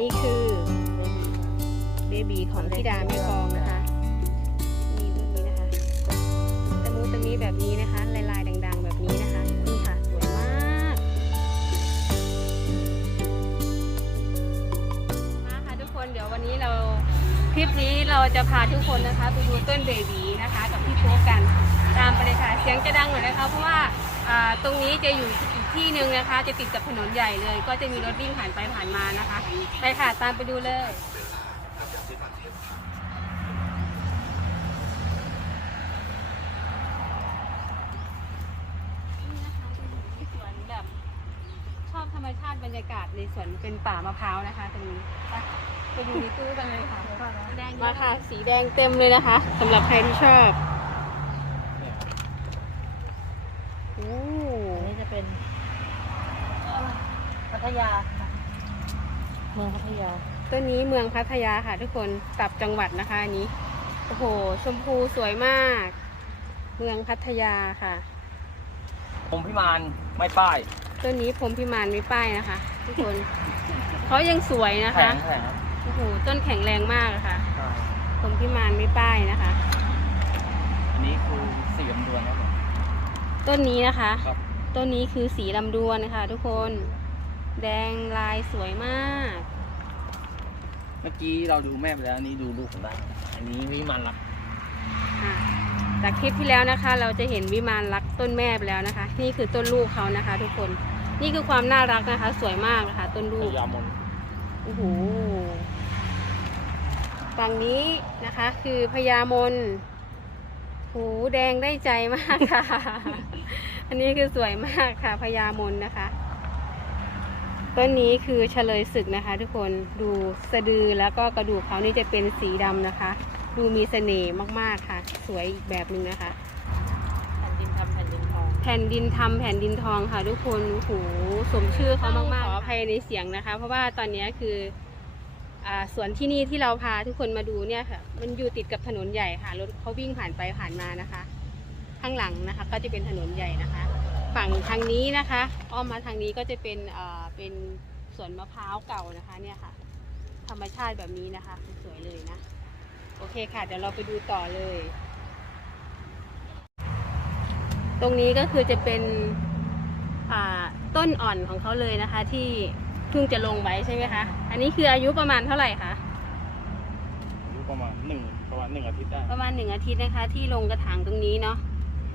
นี่คือเบบีของธิดาแม่กองนะคะนี่รุ่นนี้นะคะตะมูตะมีแบบนี้นะคะลายลายๆดังๆ แบบนี้นะคะ นี่ค่ะ สวยมาก มาค่ะทุกคนเดี๋ยววันนี้เราคลิปนี้เราจะพาทุกคนนะคะไปดูต้นเบบีนะคะ กับพี่โป๊กกัน ตามไปเลยค่ะเสียงจะดังหน่อยนะคะ เพราะว่าอ่าตรงนี้จะอยู่ ที่หนึ่งนะคะ จะติดกับถนนใหญ่เลย ก็จะมีรถวิ่งผ่านไปผ่านมานะคะ ไปค่ะตามไปดูเลยนี่นะคะจะอยู่ในสวนแบบชอบธรรมชาติบรรยากาศในสวนเป็นป่ามะพร้าวนะคะตรงนี้ไปไปดูในตู้กันเลยค่ะแดงมาค่ะ สีแดงเต็มเลยนะคะสำหรับใครที่ชอบโอ้ อันนี้จะเป็นพัท ยาค่ะเมืองพัทยา ต้นนี้เมืองพัทยาค่ะ ทุกคนกลับจังหวัดนะคะอันนี้ โอ้โห ชมพูสวยมาก เมืองพัทยาค่ะ ผมพิมานไม่ป้ายต้นนี้พรหมพิมานไม่ป้ายนะคะ ทุกคน เขายังสวยนะแข็คะ งแข็งครับโอ้โห ต้นแข็งแรงมากอะค่ะใช่พรหมพิมานไม่ป้ายนะคะ อันนี้คือสีลำดวนครับผม ต้นนี้นะคะ ครับ ต้นนี้คือสีลำดวนนะคะ ทุกคน แดงลายสวยมาก เมื่อกี้เราดูแม่ไปแล้วอันนี้ดูลูกผมได้อันนี้วิมานรักอะจากคลิปที่แล้วนะคะ เราจะเห็นวิมานรักต้นแม่ไปแล้วนะคะ นี่คือต้นลูกเขานะคะ ทุกคน นี่คือความน่ารักนะคะ สวยมากนะคะ ต้นพลูกยามนโอ้โห ฝั่งนี้นะคะคือพญามนหูแดงได้ใจมากค่ะ อันนี้คือสวยมากค่ะพญามนนะคะ ต้นนี้คือเฉลยศึกนะคะ ทุกคนดูสะดือแล้วก็กระดูกเขานี่จะเป็นสีดำนะคะ ดูมีเสน่ห์มากๆค่ะ สวยอีกแบบหนึ่งนะคะ แผ่นดินทำแผ่นดินทองแผ่นดินทำแผ่นดินทองค่ะ ทุกคนโอ้โหสมชื่อเขามากๆขออภัยในเสียงนะคะ เพราะว่าตอนนี้คืออ่าสวนที่นี่ที่เราพาทุกคนมาดูเนี่ยค่ะ มันอยู่ติดกับถนนใหญ่ค่ะรถเขาวิ่งผ่านไปผ่านมานะคะ ข้างหลังนะคะ ก็จะเป็นถนนใหญ่นะคะ ฝั่งทางนี้นะคะ อ้อมมาทางนี้ก็จะเป็นเอ่อเป็นสวนมะพร้าวเก่านะคะเนี่ยค่ะ ธรรมชาติแบบนี้นะคะ สวยเลยนะ โอเคค่ะ เดี๋ยวเราไปดูต่อเลย ตรงนี้ก็คือจะเป็นอ่าต้นอ่อนของเขาเลยนะคะ ที่เพิ่งจะลงไว้ใช่ไหมคะ อันนี้คืออายุประมาณเท่าไหร่คะอายุประมาณหนึ่งประมาณหนึ่งอาทิตย์ได้ประมาณหนึ่งอาทิตย์นะคะ ที่ลงกระถางตรงนี้เนาะ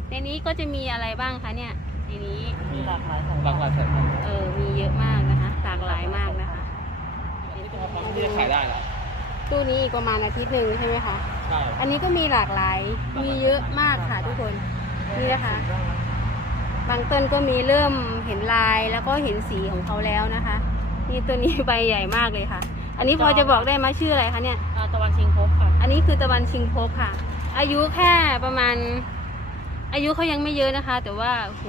ในนี้ก็จะมีอะไรบ้างคะเนี่ย ในนี้มีหลากหลายสายหลากหลายสายพันธุ์เออมีเยอะมากนะคะหลากหลายมากนะคะที่จะทำที่จะขายได้แล้วตู้นี้อีกประมาณอาทิตย์หนึ่งใช่ไหมคะใช่อันนี้ก็มีหลากหลายมีเยอะมากค่ะทุกคนนี่นะคะ บางต้นก็มีเริ่มเห็นลายแล้วก็เห็นสีของเขาแล้วนะคะนี่ตัวนี้ใบใหญ่มากเลยค่ะ อันนี้พอจะบอกได้ไหมชื่ออะไรคะเนี่ยอ่าตะวันชิงพบค่ะ อันนี้คือตะวันชิงพบค่ะ อายุแค่ประมาณ อายุเขายังไม่เยอะนะคะ แต่ว่าโห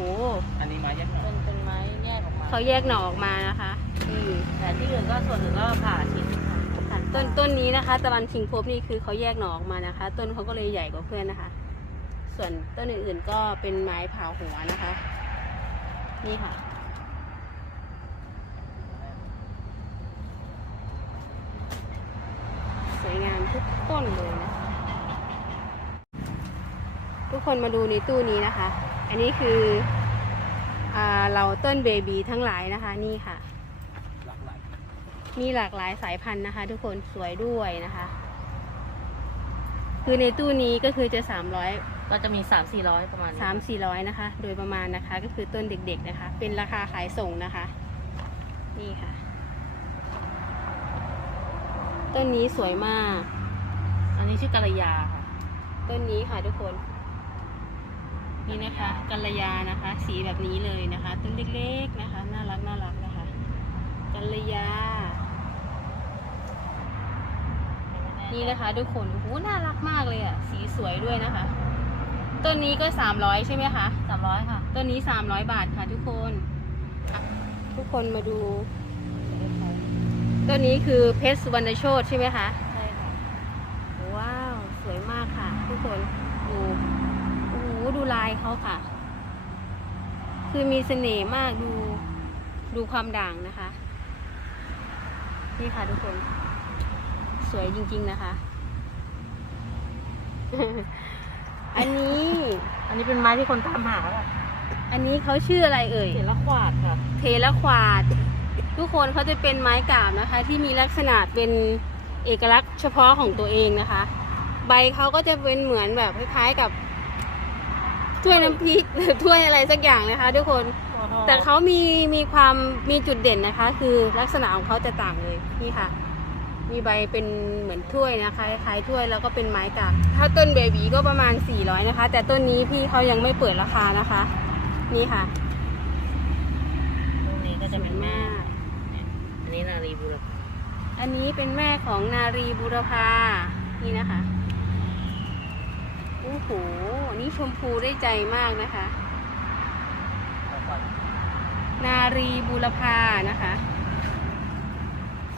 อันนี้ไม้แยกหน่อยเป็นเป็นไม้แยกออกมาเขาแยกหน่อออกมานะคะนี่แต่ที่อื่นก็ส่วนหนึ่งก็ผ่าชิ้นค่ะค่ะต้นต้นนี้นะคะ ตะวันชิงพบนี่คือเขาแยกหน่อออกมานะคะ ต้นเขาก็เลยใหญ่กว่าเพื่อนนะคะ ส่วนต้นอื่นๆก็เป็นไม้เผาหัวนะคะ นี่ค่ะสวยงามทุกต้นเลยนะ ทุก คนมาดูในตู้นี้นะคะ อันนี้คืออ่าเราต้นเบบีทั้งหลายนะคะ นี่ค่ะหลากหลายมีหลากหลายสายพันธุ์นะคะ ทุกคนสวยด้วยนะคะ คือในตู้นี้ก็คือจะ300ก็จะมีสามสี่ร้อยประมาณนี้3 400นะคะ โดยประมาณนะคะ ก็คือต้นเด็กๆนะคะ เป็นราคาขายส่งนะคะ นี่ค่ะ ต้นนี้สวยมาก อันนี้ชื่อกัลยาค่ะ ต้นนี้ค่ะทุกคน นี่นะคะกัลยานะคะ สีแบบนี้เลยนะคะต้นเล็กๆนะคะ น่ารักน่ารักนะคะกัลยา นี่นะคะทุกคนโอ้โหน่ารักมากเลยอะสีสวยด้วยนะคะต้นนี้ก็300ใช่ไหมคะสามร้อยค่ะต้นนี้300บาทค่ะทุกคนอะทุกคนมาดูต้นนี้คือเพชรสุวรรณโชตใช่ไหมคะใช่ค่ะว้าว สวยมากค่ะ ทุกคนดูโอ้โห ดูลายเขาค่ะ คือมีเสน่ห์มากดูดูความด่างนะคะ นี่ค่ะทุกคน สวยจริง ๆนะคะ อันนี้อันนี้เป็นไม้ที่คนตามหาค่ะอันนี้เขาชื่ออะไรเอ่ย เห็นแล้วขวาดค่ะ เทละควาด ทุกคนเขาจะเป็นไม้กาบนะคะ ที่มีลักษณะเป็นเอกลักษณ์เฉพาะของตัวเองนะคะ ใบเขาก็จะเป็นเหมือนแบบคล้ายๆกับ ถ้วยน้ำพริกหรือถ้วยอะไรสักอย่างนะคะ ทุกคน แต่เขามีมีความมีจุดเด่นนะคะ คือลักษณะของเขาจะต่างเลยนี่ค่ะ มีใบเป็นเหมือนถ้วยนะคะคล้ายๆถ้วยแล้วก็เป็นไม้กาบถ้าต้นเบบีก็ประมาณ 400 นะคะ แต่ต้นนี้พี่เขายังไม่เปิดราคานะคะ นี่ค่ะตรงนี้ก็จะเป็นสวยแม่มากอันนี้นารีบุรพาอันนี้เป็นแม่ของนารีบุรพานี่นะคะโอ้โห นี่ชมพูได้ใจมากนะคะ นารีบุรพานะคะ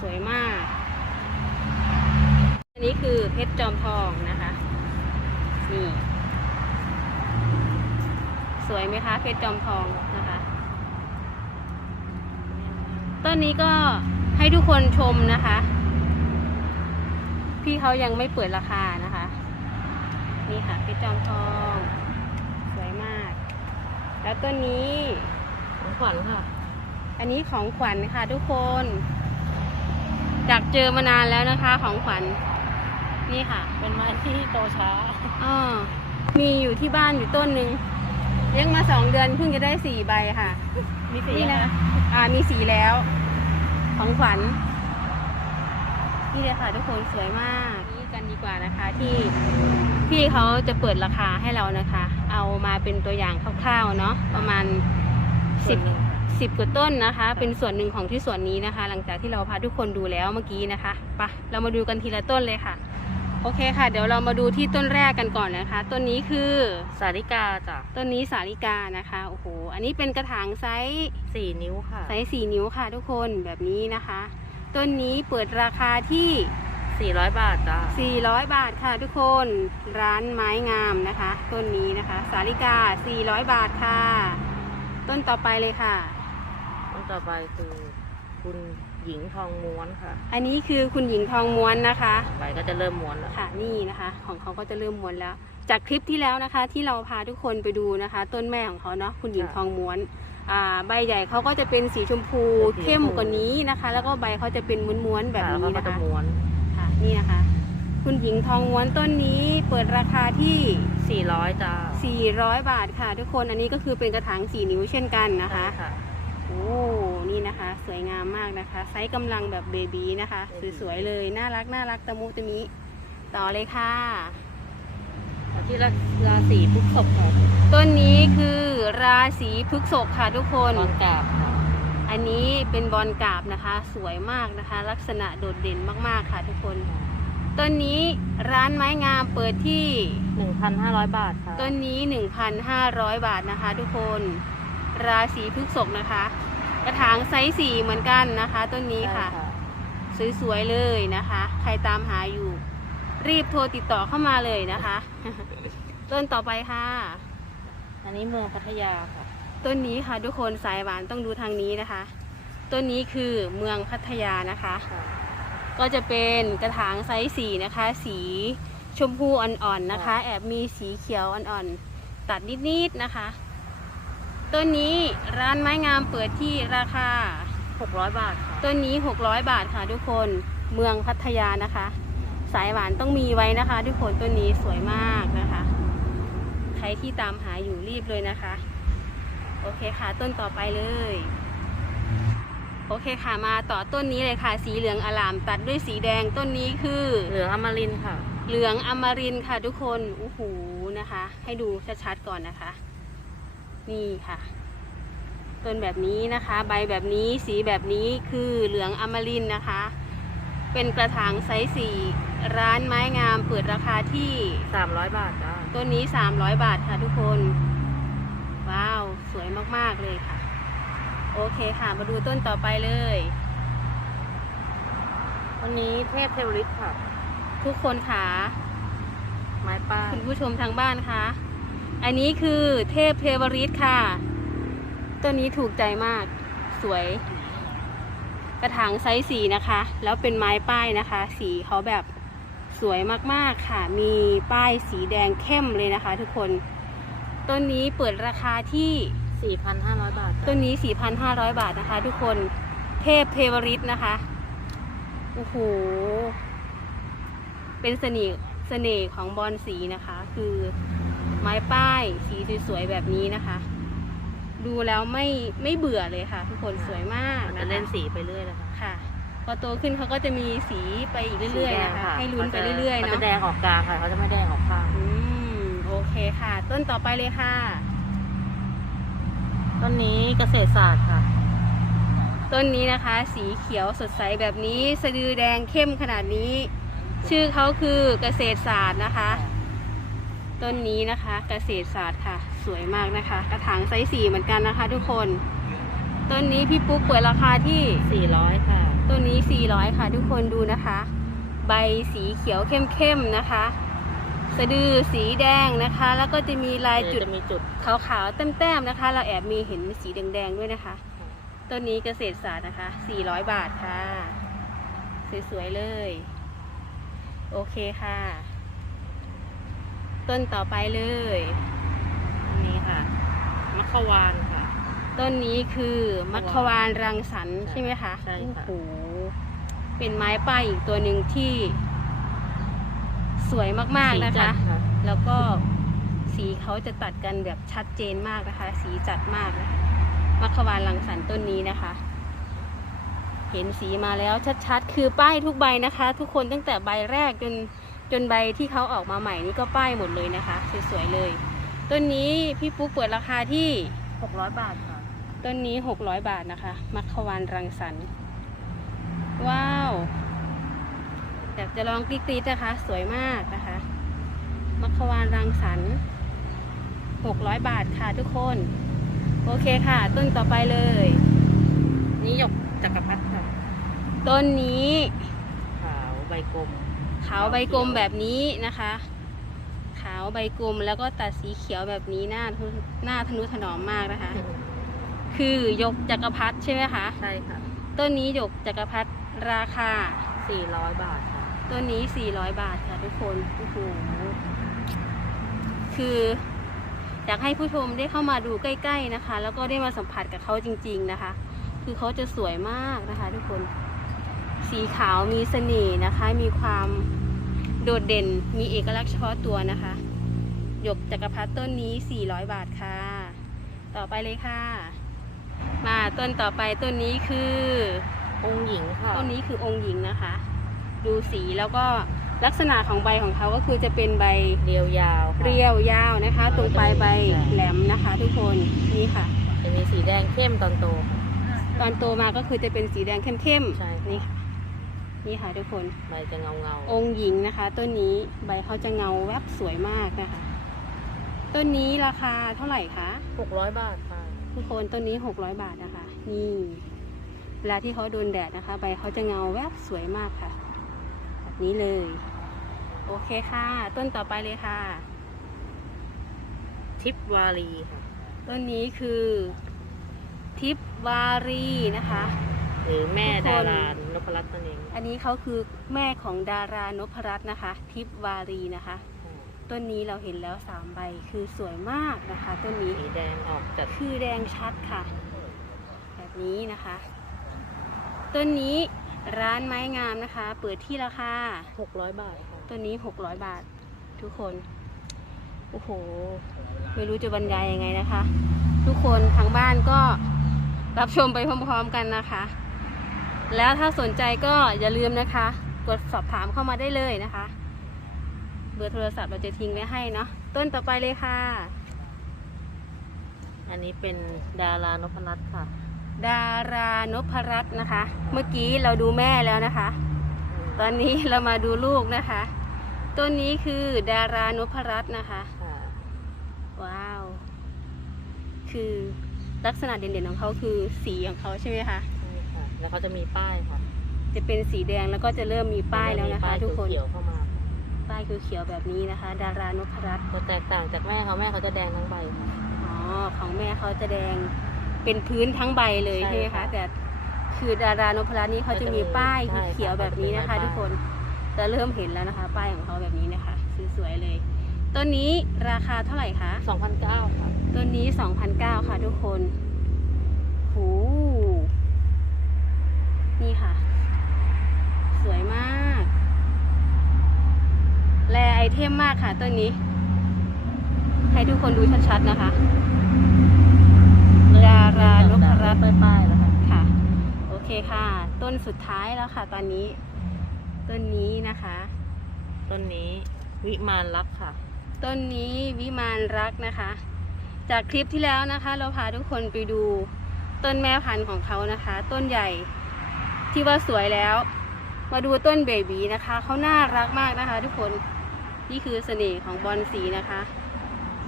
สวยมาก อันนี้คือเพชรจอมทองนะคะ นี่ สวยไหมคะเพชรจอมทองนะคะ ต้นนี้ก็ให้ทุกคนชมนะคะ พี่เขายังไม่เปิดราคานะคะ นี่ค่ะเพชรจอมทอง สวยมาก แล้วต้นนี้ ของขวัญค่ะ อันนี้ของขวัญค่ะทุกคนอยากเจอมานานแล้วนะคะของขวัญนี่ค่ะ เป็นไม้ที่โตช้าอ๋อมีอยู่ที่บ้านอยู่ต้นหนึ่งเลี้ยงมาสองเดือนเพิ่งจะได้สี่ใบค่ะ มีสีนี่นะนะอ่ามีสีแล้ว ของขวัญนี่เลยค่ะทุกคนสวยมากนี่กัน ดีกว่านะคะที่พี่เขาจะเปิดราคาให้เรานะคะ เอามาเป็นตัวอย่างคร่าวๆเนาะประมาณส่สิวนบหนึ่งสิบกว่าต้นนะคะ เป็นส่วนหนึ่งของที่ส่วนนี้นะคะ หลังจากที่เราพาทุกคนดูแล้วเมื่อกี้นะคะไปะเรามาดูกันทีละต้นเลยค่ะ โอเคค่ะ เดี๋ยวเรามาดูที่ต้นแรกกันก่อนนะคะ ต้นนี้คือสาริกาจ้ะต้นนี้สาลิกานะคะโอ้โหอันนี้เป็นกระถางไซส์สี่นิ้วค่ะไซส์สี่นิ้วค่ะ ทุกคนแบบนี้นะคะ ต้นนี้เปิดราคาที่ สี่ร้อยบาทจ้ะ400 บาทค่ะทุกคนร้านไม้งามนะคะ ต้นนี้นะคะ สาลิกา 400 บาทค่ะ ต้นต่อไปเลยค่ะ ต้นต่อไปคือคุณหญิงทองม้วนค่ะ อันนี้คือคุณหญิงทองม้วนนะคะใบก็จะเริ่มม้วนแล้วค่ะ นี่นะคะ ของเขาก็จะเริ่มม้วนแล้ว จากคลิปที่แล้วนะคะ ที่เราพาทุกคนไปดูนะคะ ต้นแม่ของเขาเนาะคุณหญิงทองม้วนอ่าใบใหญ่เขาก็จะเป็นสีชมพูเข้มกว่านี้นะคะ แล้วก็ใบเขาจะเป็นม้วนๆแบบแล้วนี้ก็นะจะคะม้ว นค่ะนี่นะคะ คุณหญิงทองม้วนต้นนี้เปิดราคาที่สี่ร้อยจ้ะ400 บาทค่ะ ทุกคนอันนี้ก็คือเป็นกระถาง4นิ้วเช่นกันนะคะใช่ค่ะโอ้นี่นะคะ สวยงามมากนะคะ ไซส์กำลังแบบเบบีนะคะเบบีสวยๆเลยน่ารักน่ารักตะมุตะมิต่อเลยค่ะที่ราราศีพฤกษภค่ะต้นนี้คือราศีพฤษภค่ะทุกคนตอนกาบค่ะ อันนี้เป็นบอลกราบนะคะ สวยมากนะคะ ลักษณะโดดเด่นมากๆค่ะทุกคนต้นนี้ร้านไม้งามเปิดที่หนึ่งพันห้าร้อยบาทค่ะต้นนี้ 1,500 บาทนะคะ ทุกคน ราศีพฤษภนะคะ กระถางไซส์สี่เหมือนกันนะคะต้นนี้ค่ะใช่สวยๆเลยนะคะ ใครตามหาอยู่ รีบโทรติดต่อเข้ามาเลยนะคะ ต้นต่อไปค่ะ อันนี้เมืองพัทยาค่ะ ต้นนี้ค่ะทุกคนสายหวานต้องดูทางนี้นะคะ ต้นนี้คือเมืองพัทยานะคะ ก็จะเป็นกระถางไซส์สีนะคะ สีชมพูอ่อนๆนะคะ แอบมีสีเขียวอ่อนๆตัดนิดๆนะคะ ต้นนี้ร้านไม้งามเปิดที่ราคาหกร้อยบาทค่ะต้นนี้ 600 บาทค่ะทุกคนเมืองพัทยานะคะ สายหวานต้องมีไว้นะคะ ทุกคนต้นนี้สวยมากนะคะ ใครที่ตามหาอยู่รีบเลยนะคะโอเคค่ะ ต้นต่อไปเลย โอเคค่ะมาต่อต้นนี้เลยค่ะ สีเหลืองอลามตัดด้วยสีแดงต้นนี้คือเหลืองอมรินทร์ค่ะ เหลืองอมรินทร์ค่ะทุกคนโอ้โหนะคะ ให้ดูชัดๆก่อนนะคะ นี่ค่ะต้นแบบนี้นะคะ ใบแบบนี้สีแบบนี้คือเหลืองอมรินทร์นะคะ เป็นกระถางไซส์สี่ร้านไม้งามเปิดราคาที่สามร้อยบาทจ้าต้นนี้ 300 บาทค่ะทุกคน ว้าวส วยมากๆเลยค่ะ โอเคค่ะ มาดูต้นต่อไปเลยวันนี้เทพเทวฤทธิ์ค่ะ ทุกคนค่ะ ไม้ป้ายคุณผู้ชมทางบ้านคะอันนี้คือเทพเทวฤทธิ์ค่ะ ต้นนี้ถูกใจมาก สวยกกระถางไซส์สีนะคะ แล้วเป็นไม้ป้ายนะคะ สีเขาแบบสวยมากๆค่ะ มีป้ายสีแดงเข้มเลยนะคะ ทุกคน ต้นนี้เปิดราคาที่ 4,500 บาทต้นนี้ 4,500 บาทนะคะ ทุกคนเทพเทวริตนะคะ โอ้โห เป็นเสน่ห์เสน่ห์ของบอลสีนะคะ คือไม้ป้ายสีสวยๆแบบนี้นะคะ ดูแล้วไม่ไม่เบื่อเลยค่ะ ทุกคนสวยมากมันนะจะคะเล่นสีไปเรื่อยเลยค่ะค่ะ พอโตขึ้นเขาก็จะมีสีไปอีกเรื่อยๆนะคะ ให้ลุ้นไปเรื่อยๆเขาเนาะจะแดงออกกลางค่ะเขาจะไม่แดงออกข้าง อืมโอเคค่ะ ต้นต่อไปเลยค่ะ ต้นนี้เกษตรศาสตร์ค่ะ ต้นนี้นะคะ สีเขียวสดใสแบบนี้ สะดือแดงเข้มขนาดนี้ ชื่อเขาคือเกษตรศาสตร์นะคะ ต้นนี้นะคะเกษตรศาสตร์ค่ะ สวยมากนะคะ กระถางไซส์สี่เหมือนกันนะคะ ทุกคน ต้นนี้พี่ปุ๊กเปิดราคาที่ 400 ค่ะ ต้นนี้ 400 ค่ะ ทุกคนดูนะคะ ใบสีเขียวเข้มๆนะคะ สะดือสีแดงนะคะ แล้วก็จะมีลายจุดจะมีจุดขาวๆแต้มๆนะคะ เราแอบมีเห็นสีแดงๆด้วยนะคะต้นนี้เกษตรศาสตร์นะคะ 400 บาทค่ะ สวยๆเลย โอเคค่ะ ต้นต่อไปเลยอันนี้ค่ะมัคควานค่ะ ต้นนี้คือมัคควานรังสรรค์ใช่ใช่ไหมคะใช่ค่ะโอ้โหเป็นไม้ป้ายอีกตัวหนึ่งที่ สวยมากๆนะคะสีจัดแล้วก็สีเขาจะตัดกันแบบชัดเจนมากนะคะ สีจัดมากนะคะมัคควานรังสรรค์ต้นนี้นะคะ เห็นสีมาแล้วชัดๆ คือป้ายทุกใบนะคะ ทุกคนตั้งแต่ใบแรกจนจนใบที่เขาออกมาใหม่นี่ก็ป้ายหมดเลยนะคะสวยๆเลย ต้นนี้พี่ปุ๊กเปิดราคาที่ 600 บาทค่ะ ต้นนี้ 600 บาทนะคะ มัคควานรังสรรค์ว้าว อยากจะลองกรี๊ดๆนะคะ สวยมากนะคะมัคควานรังสรรค์600 บาทค่ะทุกคน โอเคค่ะ ต้นต่อไปเลย นี่หยกจักรพรรดิค่ะ ต้นนี้ขาวใบกลม ขาวใบกลมแบบนี้นะคะ ขาวใบกลมแล้วก็ตัดสีเขียวแบบนี้หน้าทุหน้าทนุถนอมมากนะคะ คือหยกจักรพรรดิใช่ไหมคะ ใช่ค่ะ ต้นนี้หยกจักรพรรดิราคา 400 บาทค่ะ ต้นนี้ 400 บาทค่ะทุกคนโอ้โหคืออยากให้ผู้ชมได้เข้ามาดูใกล้ ๆนะคะ แล้วก็ได้มาสัมผัสกับเขาจริง ๆนะคะ คือเขาจะสวยมากนะคะ ทุกคน สีขาวมีเสน่ห์นะคะ มีความโดดเด่น มีเอกลักษณ์เฉพาะตัวนะคะ หยกจักรพรรดิต้นนี้ 400 บาทค่ะ ต่อไปเลยค่ะ มาต้นต่อไปต้นนี้คือ องค์หญิงค่ะ ต้นนี้คือองค์หญิงนะคะ ดูสีแล้วก็ลักษณะของใบของเขาก็คือจะเป็นใบเรียวยาวค่ะ เรียวยาวนะคะ ตรงปลายใบแหลมนะคะ ทุกคนนี่ค่ะ จะมีสีแดงเข้มตอนโตค่ะ ตอนโตมาก็คือจะเป็นสีแดงเข้มใช่ค่ะๆนี่ค่ะนี่ค่ะทุกคน ใบจะเงาเงาๆ องค์หญิงนะคะต้นนี้ใบเขาจะเงาแวบสวยมากนะคะ ต้นนี้ราคาเท่าไหร่คะ600บาทค่ะ ทุกคนต้นนี้ 600 บาทนะคะ นี่ เวลาที่เขาโดนแดดนะคะ ใบเขาจะเงาแวบสวยมากค่ะ แบบนี้เลย โอเคค่ะ ต้นต่อไปเลยค่ะ ทิพวารีค่ะ ต้นนี้คือ ทิพวารีนะคะ หรือแม่ทุกคนดารานพรัตน์นั่นเอง อันนี้เขาคือแม่ของดารานพรัตน์นะคะ ทิพวารีนะคะ ต้นนี้เราเห็นแล้วสามใบคือสวยมากนะคะ ต้นนี้สีแดงออกจัดคือแดงชัดค่ะ แบบนี้นะคะ ต้นนี้ ร้านไม้งามนะคะ เปิดที่ราคา600 บาทค่ะต้นนี้ 600 บาท ทุกคน โอ้โห ไม่รู้จะบรรยายยังไงนะคะ ทุกคนทางบ้านก็รับชมไปพร้อมๆกันนะคะ แล้วถ้าสนใจก็อย่าลืมนะคะ กดสอบถามเข้ามาได้เลยนะคะ เบอร์โทรศัพท์เราจะทิ้งไว้ให้เนาะต้นต่อไปเลยค่ะ อันนี้เป็นดารานพรัตน์ค่ะ ดารานพรัตน์นะคะ เมื่อกี้เราดูแม่แล้วนะคะ ตอนนี้เรามาดูลูกนะคะ ต้นนี้คือดารานพรัตน์นะคะค่ะว้าว คือลักษณะเด่นๆของเขาคือสีของเขาใช่ไหมคะ ใช่ค่ะ แล้วเขาจะมีป้ายค่ะ จะเป็นสีแดงแล้วก็จะเริ่มมีป้ายแล้วนะคะมีป้ายทุกคนเขียวๆเข้ามา ป้ายคือเขียวแบบนี้นะคะ ดารานพรัตน์จะแตกต่างจากแม่เขาแม่เขาจะแดงทั้งใบค่ะ อ๋อ ของแม่เขาจะแดง เป็นพื้นทั้งใบเลยใช่ใช่ไหมคะค่ะแต่คือดารานพรัตน์นี่เขาจะมีป้ายใช่เขียวๆแบบนี้นะคะเขาจะมีทุกคนจะเริ่มเห็นแล้วนะคะ ป้ายของเขาแบบนี้นะคะสวยๆเลยต้นนี้ราคาเท่าไหร่คะ สองพันเก้าค่ะต้นนี้2,009ค่ะทุกคนโหนี่ค่ะ สวยมาก แลไอเทมมากค่ะต้นนี้ ให้ทุกคนดูชัดๆนะคะดารานพ รัตน์ป้ายๆแล้วค่ะค่ะ โอเคค่ะ ต้นสุดท้ายแล้วค่ะ ตอนนี้ ต้นนี้นะคะ ต้นนี้วิมานรักค่ะ ต้นนี้วิมานรักนะคะ จากคลิปที่แล้วนะคะ เราพาทุกคนไปดูต้นแม่พันธุ์ของเขานะคะ ต้นใหญ่ที่ว่าสวยแล้ว มาดูต้นเบบีนะคะเขาน่ารักมากนะคะ ทุกคนนี่คือเสน่ห์ของบอลสีนะคะ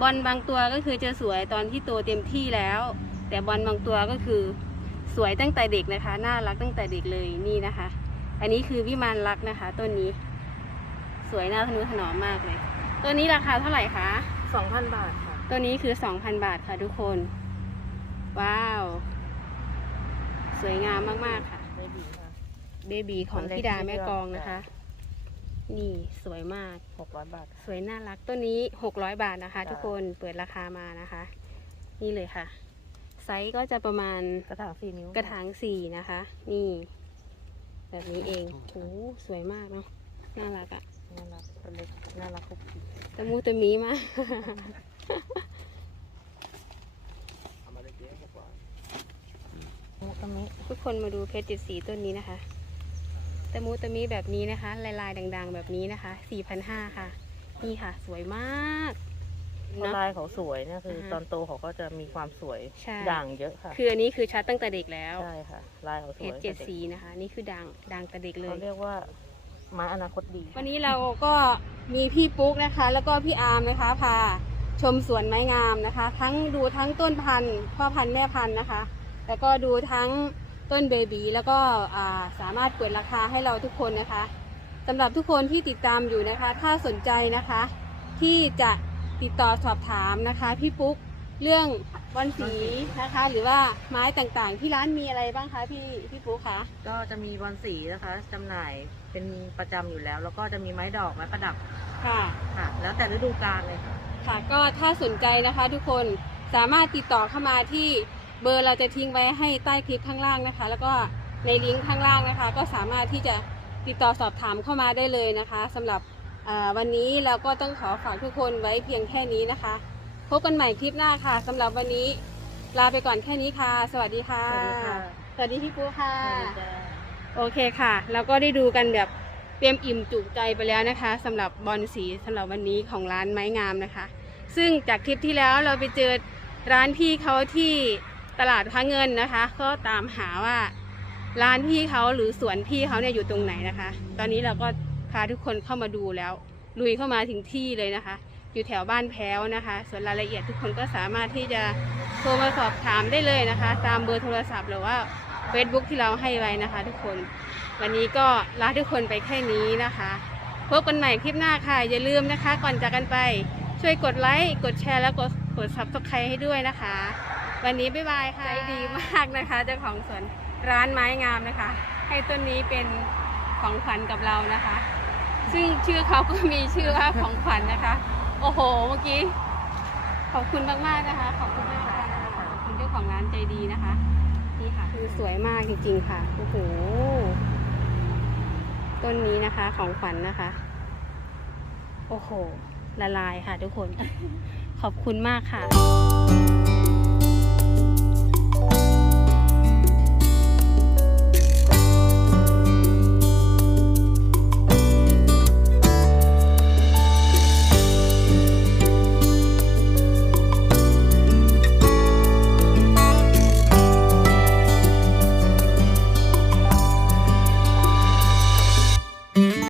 บอลบางตัวก็คือจะสวยตอนที่โตเต็มที่แล้ว แต่บอลบางตัวก็คือสวยตั้งแต่เด็กนะคะ น่ารักตั้งแต่เด็กเลยนี่นะคะ อันนี้คือวิมานรักนะคะ ต้นนี้ สวยน่าทะนุถนอมมากเลยตัวนี้ราคาเท่าไหร่คะสองพันบาทค่ะ ตัวนี้คือ 2,000 บาทค่ะทุกคน ว้าว สวยงามมากๆค่ะไม่ดีค่ะเบบีของคนเล็กพี่ดาที่แม่เลือกกองนะคะ นี่สวยมากหกร้อยบาท สวยน่ารักตัวนี้ 600 บาทนะคะจ้ะทุกคนเปิดราคามานะคะ นี่เลยค่ะ ไซส์ก็จะประมาณกระถางสี่นิ้วกระถางสี่นะคะ นี่ แบบนี้เองโอ้สวยมากเนาะน่ารักอะน่ารักต้นเล็กน่ารักคุกกี้ตะมูตะมีมากมุกะมิทุกคนมาดูเพชรเจ็ดสีต้นนี้นะคะตะมูตะมีแบบนี้นะคะ ลายลายๆดังๆ แบบนี้นะคะ4,500ค่ะ นี่ค่ะ สวยมาก เนอะลายเขาสวยเนี่ยคืออ่าฮะ ตอนโตเขาก็จะมีความสวยใช่ด่างเยอะค่ะคืออันนี้คือชัดตั้งแต่เด็กแล้วใช่ค่ะ ลายเขาสเพวยชรเจ็ดสีนะคะ นี่คือดังดังแต่เด็กเลเขาย เรียกว่าไม้อนาคตดีวันนี้เราก็มีพี่ปุ๊กนะคะ แล้วก็พี่อาร์มนะคะพาชมสวนไม้งามนะคะ ทั้งดูทั้งต้นพันธุ์พ่อพันธุ์แม่พันธุ์นะคะ แล้วก็ดูทั้งต้นเบบีแล้วก็อ่าสามารถเปิดราคาให้เราทุกคนนะคะสำหรับทุกคนที่ติดตามอยู่นะคะ ถ้าสนใจนะคะ ที่จะ ติดต่อสอบถามนะคะ พี่ปุ๊กเรื่องบอนสีนะคะ หรือว่าไม้ต่างๆ ที่ร้านมีอะไรบ้างคะพี่พี่ปุ๊กคะก็จะมีบอลสีนะคะจำหน่ายเป็นประจำอยู่แล้ว แล้วก็จะมีไม้ดอกไม้ประดับค่ะ ค่ะ แล้วแต่ฤดูกาลเลยค่ะค่ะ ก็ถ้าสนใจนะคะ ทุกคนสามารถติดต่อเข้ามาที่เบอร์เราจะทิ้งไว้ให้ใต้คลิปข้างล่างนะคะ แล้วก็ในลิงก์ข้างล่างนะคะ ก็สามารถที่จะติดต่อสอบถามเข้ามาได้เลยนะคะสำหรับเอ่อ วันนี้เราก็ต้องขอฝากทุกคนไว้เพียงแค่นี้นะคะ พบกันใหม่คลิปหน้าค่ะสำหรับวันนี้ลาไปก่อนแค่นี้ค่ะ สวัสดีค่ะ สวัสดีค่ะสวัสดีพี่ปูค่ะสวัสดีจ้าโอเคค่ะแล้วก็ได้ดูกันแบบเต็มอิ่มจุใจไปแล้วนะคะสำหรับบอลสีสำหรับวันนี้ของร้านไม้งามนะคะ ซึ่งจากคลิปที่แล้วเราไปเจอร้านพี่เขาที่ตลาดพระเงินนะคะ ก็ตามหาว่าร้านพี่เขาหรือสวนพี่เขาเนี่ยอยู่ตรงไหนนะคะ ตอนนี้เราก็ พาทุกคนเข้ามาดูแล้ว ลุยเข้ามาถึงที่เลยนะคะ อยู่แถวบ้านแพ้วนะคะ ส่วนรายละเอียดทุกคนก็สามารถที่จะโทรมาสอบถามได้เลยนะคะ ตามเบอร์โทรศัพท์หรือว่า Facebook ที่เราให้ไว้นะคะ ทุกคน วันนี้ก็ลาทุกคนไปแค่นี้นะคะพบกันใหม่คลิปหน้าค่ะ อย่าลืมนะคะ ก่อนจากกันไปช่วยกดไลค์กดแชร์แล้วกดกด subscribe ให้ด้วยนะคะ วันนี้บ๊ายบายค่ะใจดีมากนะคะเจ้าของสวนร้านไม้งามนะคะ ให้ต้นนี้เป็นของขวัญกับเรานะคะ ซึ่งชื่อเขาก็มีชื่อว่าของขวัญนะคะ โอ้โห เมื่อกี้ ขอบคุณมากๆนะคะ ขอบคุณมากค่ะขอบคุณเจ้าของร้านใจดีนะคะ นี่ค่ะ คือสวยมากจริงๆค่ะ โอ้โห ต้นนี้นะคะของขวัญนะคะ โอ้โห ละลายค่ะทุกคน ขอบคุณมากค่ะ